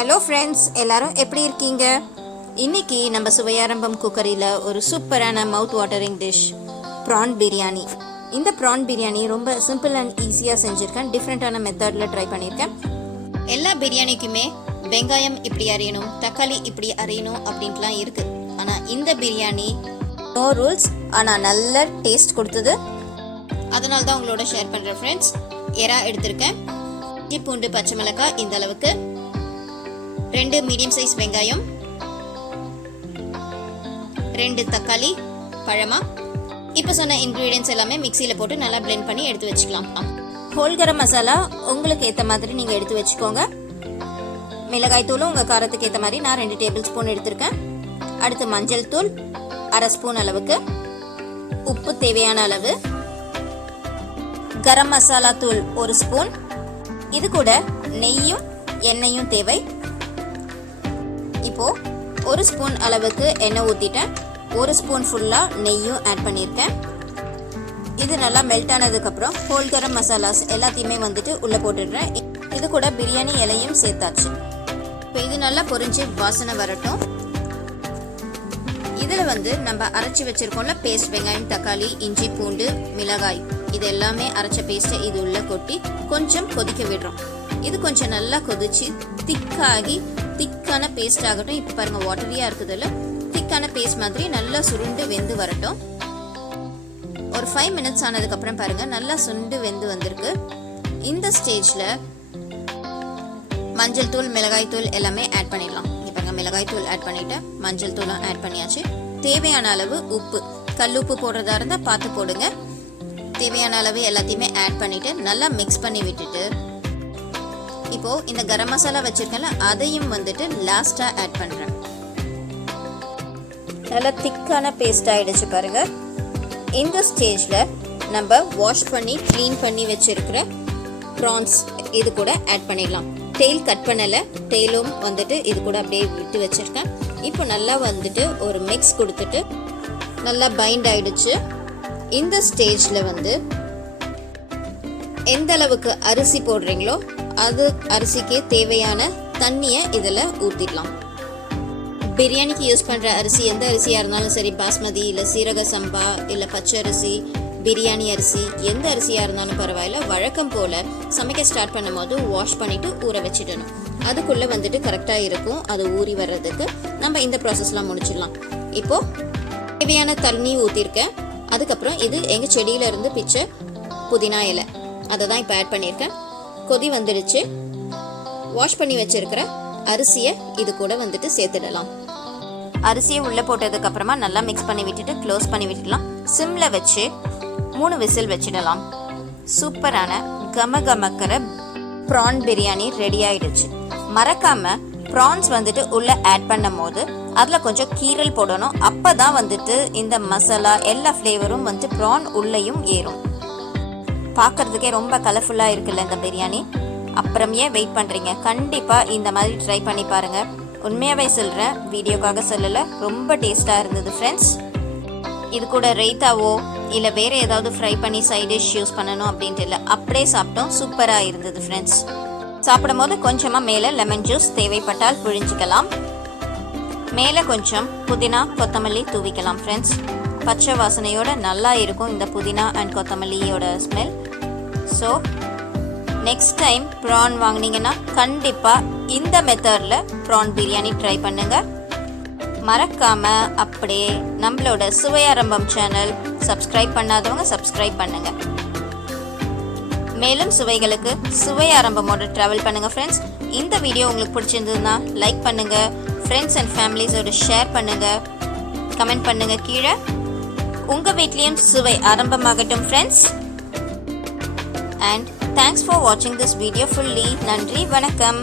Hello friends, எல்லாரும் எப்படி இருக்கீங்க? இன்னைக்கு நம்ம சுவை ஆரம்பம் குக்கரியில் ஒரு சூப்பரான mouth watering dish prawn biryani. இந்த ப்ரான் பிரியாணி ரொம்ப சிம்பிள் அண்ட் ஈஸியாக செஞ்சுருக்கேன். டிஃப்ரெண்ட்டான மெத்தடில் ட்ரை பண்ணியிருக்கேன். எல்லா பிரியாணிக்குமே வெங்காயம் இப்படி அரையணும், தக்காளி இப்படி அரையணும் அப்படின்ட்டுலாம் இருக்குது. ஆனால் இந்த பிரியாணி நோ ரூல்ஸ், ஆனால் நல்ல டேஸ்ட் கொடுத்தது. அதனால தான் உங்களோட ஷேர் பண்ணுறேன் ஃப்ரெண்ட்ஸ். எறா எடுத்திருக்கேன், இஞ்சி பூண்டு பச்சை மிளகாய் இந்த அளவுக்கு, 2 மீடியம் சைஸ் வெங்காயம், 2 தக்காளி பழமா. இப்போ சொன்ன இன்க்ரீடியன்ஸ் எல்லாமே மிக்சியில் போட்டு நல்லா பிளெண்ட் பண்ணி எடுத்து வச்சுக்கலாம். ஹோல் கரம் மசாலா உங்களுக்கு ஏற்ற மாதிரி நீங்கள் எடுத்து வச்சுக்கோங்க. மிளகாய் தூளும் உங்கள் காரத்துக்கு ஏற்ற மாதிரி நான் 2 டேபிள் ஸ்பூன் எடுத்திருக்கேன். அடுத்து மஞ்சள் தூள் 1/2 ஸ்பூன் அளவுக்கு, உப்பு தேவையான அளவு, கரம் மசாலா தூள் 1 ஸ்பூன். இது கூட நெய்யும் எண்ணெயும் தேவை. இப்போ 1 ஸ்பூன் அளவுக்கு எண்ணெய் ஊற்றிட்டேன், 1 ஸ்பூன் ஃபுல்லாக நெய்யும் ஆட் பண்ணியிருக்கேன். இது நல்லா மெல்ட் ஆனதுக்கப்புறம் ஹோல் கரம் மசாலாஸ் எல்லாத்தையுமே உள்ளே போட்டுடுறேன். இது கூட பிரியாணி இலையும் சேர்த்தாச்சு. இப்போ இது நல்லா பொரிஞ்சு வாசனை வரட்டும். இதில் நம்ம அரைச்சி வச்சிருக்கோம்ல பேஸ்ட், வெங்காயம் தக்காளி இஞ்சி பூண்டு மிளகாய், இது எல்லாமே அரைச்ச பேஸ்ட்டை இது உள்ளே கொட்டி கொஞ்சம் கொதிக்க விடுறோம். இது கொஞ்சம் நல்லா கொதிச்சு திக்கான பேஸ்ட் ஆகட்டும். இப்போ பாருங்கள், வாட்டரியாக இருக்குதுல்ல, திக்கான பேஸ்ட் மாதிரி நல்லா சுருண்டு வெந்து வரட்டும். ஒரு 5 மினிட்ஸ் ஆனதுக்கப்புறம் பாருங்கள், நல்லா சுண்டு வெந்து வந்திருக்கு. இந்த ஸ்டேஜில் மஞ்சள் தூள் மிளகாய் தூள் எல்லாமே ஆட் பண்ணிடலாம். இப்போ மிளகாய் தூள் ஆட் பண்ணிவிட்டேன், மஞ்சள் தூளும் ஆட் பண்ணியாச்சு. தேவையான அளவு உப்பு, கல் உப்பு போடுறதா இருந்தால் பார்த்து போடுங்க. தேவையான அளவு எல்லாத்தையுமே ஆட் பண்ணிவிட்டு நல்லா மிக்ஸ் பண்ணி விட்டுட்டு, இப்போது இந்த கரம் மசாலா வச்சுருக்கேன்ல அதையும் லாஸ்ட்டாக ஆட் பண்ணுறேன். நல்லா திக்கான பேஸ்ட் ஆகிடுச்சு பாருங்கள். இந்த ஸ்டேஜில் நம்ம வாஷ் பண்ணி க்ளீன் பண்ணி வச்சுருக்கிற ப்ரான்ஸ் இது கூட ஆட் பண்ணிடலாம். டெயில் கட் பண்ணலை, டெயிலும் இது கூட அப்படியே விட்டு வச்சுருக்கேன். இப்போ நல்லா ஒரு மிக்ஸ் கொடுத்துட்டு நல்லா பைண்ட் ஆகிடுச்சு. இந்த ஸ்டேஜில் எந்த அளவுக்கு அரிசி போடுறீங்களோ அது அரிசிக்கு தேவையான தண்ணியை இதில் ஊற்றிடலாம். பிரியாணிக்கு யூஸ் பண்ணுற அரிசி எந்த அரிசியாக இருந்தாலும் சரி, பாஸ்மதி இல்லை சீரக சம்பா இல்லை பச்சை அரிசி, பிரியாணி அரிசி, எந்த அரிசியாக இருந்தாலும் பரவாயில்ல. வழக்கம் போல் சமைக்க ஸ்டார்ட் பண்ணும் போது வாஷ் பண்ணிவிட்டு ஊற வச்சிடணும். அதுக்குள்ளே கரெக்டாக இருக்கும் அது ஊறி வர்றதுக்கு. நம்ம இந்த ப்ராசஸ்லாம் முடிச்சிடலாம். இப்போது தேவையான தண்ணி ஊற்றிருக்கேன். அதுக்கப்புறம் இது எங்கள் செடியிலேருந்து பிச்ச புதினா இலை, அதை தான் இப்போ ஆட் பண்ணியிருக்கேன். கொதி வந்துடுச்சு. வாஷ் பண்ணி வச்சிருக்கிற அரிசியை இது கூட சேர்த்துடலாம். அரிசியை உள்ளே போட்டதுக்கப்புறமா நல்லா மிக்ஸ் பண்ணி விட்டுட்டு க்ளோஸ் பண்ணி விட்டுடலாம். சிம்மில் வச்சு 3 விசில் வச்சிடலாம். சூப்பரான கமகமக்கிற ப்ரான் பிரியாணி ரெடி ஆகிடுச்சு. மறக்காமல் ப்ரான்ஸ் உள்ளே ஆட் பண்ணும் போது அதில் கொஞ்சம் கீரல் போடணும். அப்போ தான் இந்த மசாலா எல்லா ஃப்ளேவரும் ப்ரான் உள்ளேயும் ஏறும். பார்க்குறதுக்கே ரொம்ப கலர்ஃபுல்லாக இருக்குல்ல இந்த பிரியாணி. அப்புறம் ஏன் வெயிட் பண்ணுறீங்க? கண்டிப்பாக இந்த மாதிரி ட்ரை பண்ணி பாருங்கள். உண்மையாகவே சொல்கிறேன், வீடியோக்காக சொல்லலை, ரொம்ப டேஸ்ட்டாக இருந்தது ஃப்ரெண்ட்ஸ். இது கூட ரைத்தாவோ இல்லை வேறு ஏதாவது ஃப்ரை பண்ணி சைட் டிஷ் யூஸ் பண்ணணும் அப்படின்ட்டு இல்லை, அப்படியே சாப்பிட்டோம். சூப்பராக இருந்தது ஃப்ரெண்ட்ஸ். சாப்பிடும் போது கொஞ்சமாக மேலே லெமன் ஜூஸ் தேவைப்பட்டால் புழிஞ்சிக்கலாம். மேலே கொஞ்சம் புதினா கொத்தமல்லி தூவிக்கலாம் ஃப்ரெண்ட்ஸ். பச்சை வாசனையோட நல்லா இருக்கும் இந்த புதினா அண்ட் கொத்தமல்லியோட smell. So next time prawn வாங்கினீங்கன்னா கண்டிப்பாக இந்த மெத்தடில் ப்ரான் பிரியாணி ட்ரை பண்ணுங்கள். மறக்காமல் அப்படியே நம்மளோட சுவை ஆரம்பம் சேனல் சப்ஸ்கிரைப் பண்ணாதவங்க சப்ஸ்கிரைப் பண்ணுங்கள். மேலும் சுவைகளுக்கு சுவை ஆரம்பமோட ட்ராவல் பண்ணுங்கள் ஃப்ரெண்ட்ஸ். இந்த வீடியோ உங்களுக்கு பிடிச்சிருந்ததுன்னா லைக் பண்ணுங்கள், ஃப்ரெண்ட்ஸ் அண்ட் ஃபேமிலிஸோட ஷேர் பண்ணுங்கள், கமெண்ட் பண்ணுங்கள் கீழே. உங்கள் வீட்லேயும் சுவை ஆரம்பமாகட்டும் ஃப்ரெண்ட்ஸ். அண்ட் தேங்க்ஸ் ஃபார் வாட்சிங் திஸ் வீடியோ ஃபுல்லி. நன்றி, வணக்கம்.